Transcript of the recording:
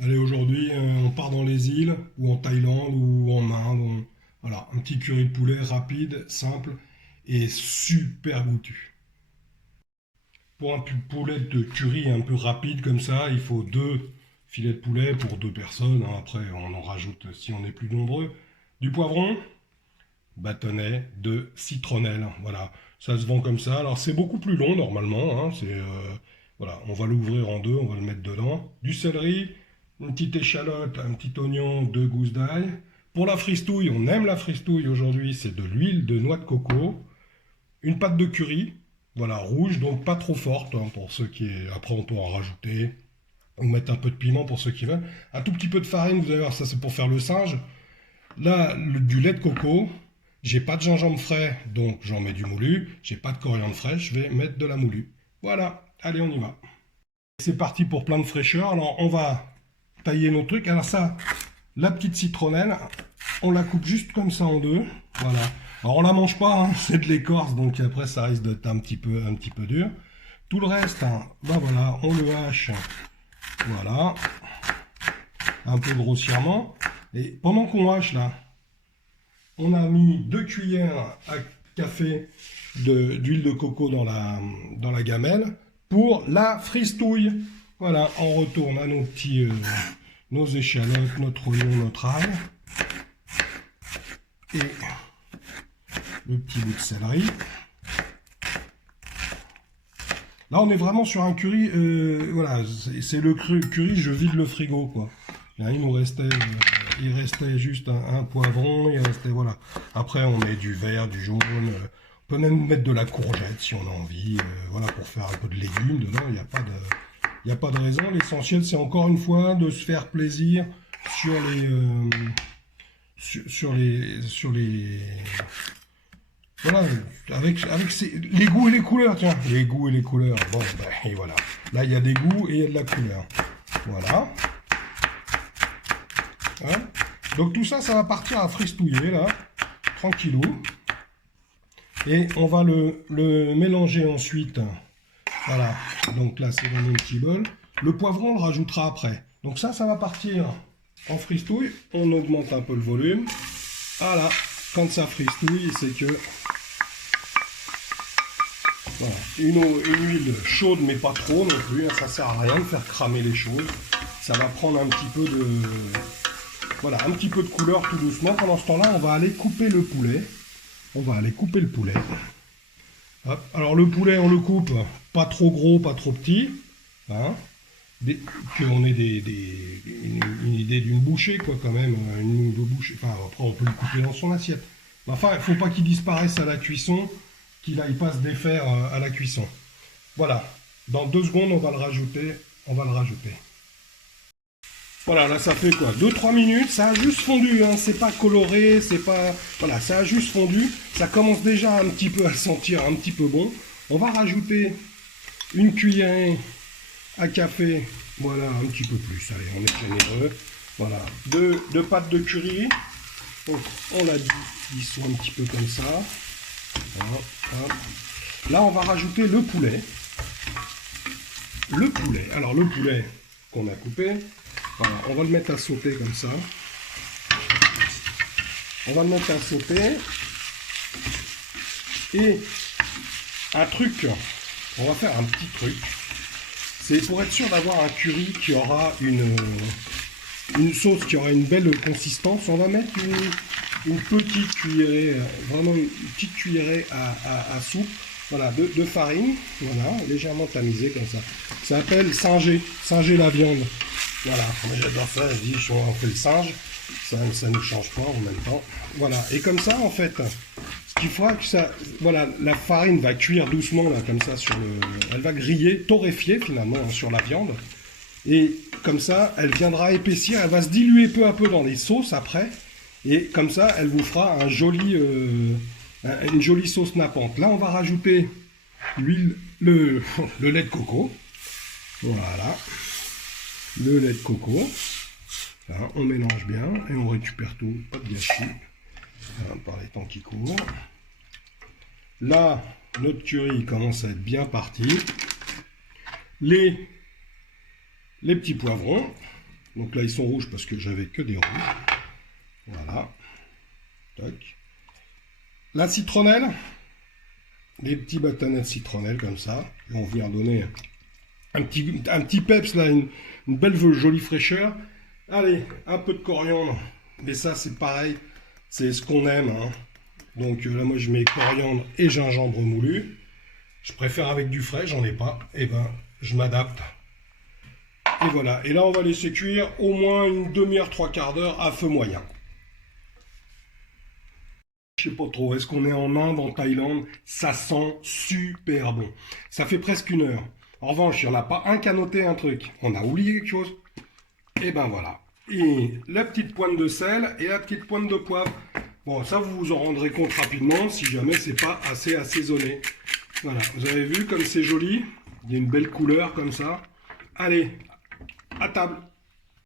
Allez, aujourd'hui, on part dans les îles, ou en Thaïlande, ou en Inde. Voilà, un petit curry de poulet rapide, simple et super goûtu. Pour un poulet de curry un peu rapide comme ça, il faut deux filets de poulet pour deux personnes, hein. Après, on en rajoute si on est plus nombreux. Du poivron, bâtonnet de citronnelle. Voilà, ça se vend comme ça. Alors, c'est beaucoup plus long normalement, hein. Voilà, on va l'ouvrir en deux, on va le mettre dedans. Du céleri, une petite échalote, un petit oignon, deux gousses d'ail. Pour la fristouille, on aime la fristouille aujourd'hui, c'est de l'huile de noix de coco, une pâte de curry, voilà, rouge, donc pas trop forte, hein, pour ceux qui... Après, on peut en rajouter, ou mettre un peu de piment pour ceux qui veulent. Un tout petit peu de farine, vous allez voir, ça c'est pour faire le singe. Là, du lait de coco. J'ai pas de gingembre frais, donc j'en mets du moulu. J'ai pas de coriandre frais, je vais mettre de la moulu. Voilà, allez, on y va. C'est parti pour plein de fraîcheur. Alors, on va tailler nos trucs. Alors ça, la petite citronnelle, on la coupe juste comme ça en deux. Voilà. Alors, on la mange pas, hein, c'est de l'écorce, donc après, ça risque d'être un petit peu dur. Tout le reste, hein, ben voilà, on le hache. Voilà, un peu grossièrement. Et pendant qu'on hache là, on a mis 2 cuillères à café d'huile de coco dans la gamelle pour la fristouille. Voilà, on retourne à nos échalotes, notre oignon, notre ail et le petit bout de céleri. Là, on est vraiment sur un curry. Voilà, c'est le curry. Je vide le frigo, quoi. Là, il restait juste un poivron. Il restait, voilà. Après, on met du vert, du jaune. On peut même mettre de la courgette si on a envie. Voilà, pour faire un peu de légumes dedans. Il y a pas de raison. L'essentiel, c'est encore une fois de se faire plaisir sur sur les, voilà, avec les goûts et les couleurs, tiens, les goûts et les couleurs. Bon, ben, et voilà. Là, il y a des goûts et il y a de la couleur. Voilà. Hein. Donc tout ça, ça va partir à fristouiller, là, tranquillou. Et on va le mélanger ensuite. Voilà. Donc là, c'est dans mon petit bol. Le poivron, on le rajoutera après. Donc ça va partir en fristouille. On augmente un peu le volume. Voilà. Quand ça fristouille, c'est que voilà. Une huile chaude, mais pas trop non plus, hein. Ça sert à rien de faire cramer les choses. Ça va prendre un petit peu de, voilà, un petit peu de couleur tout doucement. Pendant ce temps-là, on va aller couper le poulet. On va aller couper le poulet. Hop. Alors le poulet, on le coupe pas trop gros, pas trop petit, hein. Qu'on ait une idée d'une bouchée, quoi, quand même, une ou deux bouchées. Enfin, après, on peut le couper dans son assiette. Mais enfin, il ne faut pas qu'il disparaisse à la cuisson, qu'il n'aille pas se défaire à la cuisson. Voilà. Dans 2 secondes, on va le rajouter. On va le rajouter. Voilà, là, ça fait quoi, 2-3 minutes. Ça a juste fondu, hein. C'est pas coloré, c'est pas... Voilà, ça a juste fondu. Ça commence déjà un petit peu à sentir un petit peu bon. On va rajouter une cuillerée à café, voilà, un petit peu plus, allez, on est généreux, voilà, deux pâtes de curry, donc on l'a dit, ils sont un petit peu comme ça, voilà, hop. Là on va rajouter alors le poulet qu'on a coupé, voilà, on va le mettre à sauter comme ça, on va le mettre à sauter, et un truc, on va faire un petit truc. C'est pour être sûr d'avoir un curry qui aura une sauce qui aura une belle consistance. On va mettre une petite cuillerée, vraiment une petite cuillerée à soupe, voilà, de farine, voilà, légèrement tamisée comme ça. Ça s'appelle singer la viande. Voilà, moi j'adore ça, je dis, on fait le singe, ça ne change pas en même temps. Voilà, et comme ça, en fait, ce qu'il faudra que ça, voilà, la farine va cuire doucement là, comme ça elle va griller, torréfier finalement, hein, sur la viande. Et comme ça, elle viendra épaissir, elle va se diluer peu à peu dans les sauces après. Et comme ça, elle vous fera une jolie sauce nappante. Là, on va rajouter le lait de coco. Voilà, le lait de coco. Là, on mélange bien et on récupère tout, pas de gâchis. Par les temps qui courent. Là, notre curry commence à être bien parti. Les petits poivrons. Donc là, ils sont rouges parce que j'avais que des rouges. Voilà. Tac. La citronnelle. Des petits bâtonnets de citronnelle comme ça. Et on vient donner un petit peps là, une belle jolie fraîcheur. Allez, un peu de coriandre. Mais ça, c'est pareil. C'est ce qu'on aime. Hein. Donc là, moi, je mets coriandre et gingembre moulu. Je préfère avec du frais, j'en ai pas. Et ben, je m'adapte. Et voilà. Et là, on va laisser cuire au moins une demi-heure, trois quarts d'heure à feu moyen. Je sais pas trop. Est-ce qu'on est en Inde, en Thaïlande? Ça sent super bon. Ça fait presque une heure. En revanche, il n'y en a pas un qui a noté un truc. On a oublié quelque chose. Et ben voilà. Et la petite pointe de sel et la petite pointe de poivre. Bon, ça, vous vous en rendrez compte rapidement si jamais c'est pas assez assaisonné. Voilà, vous avez vu comme c'est joli. Il y a une belle couleur comme ça. Allez, à table.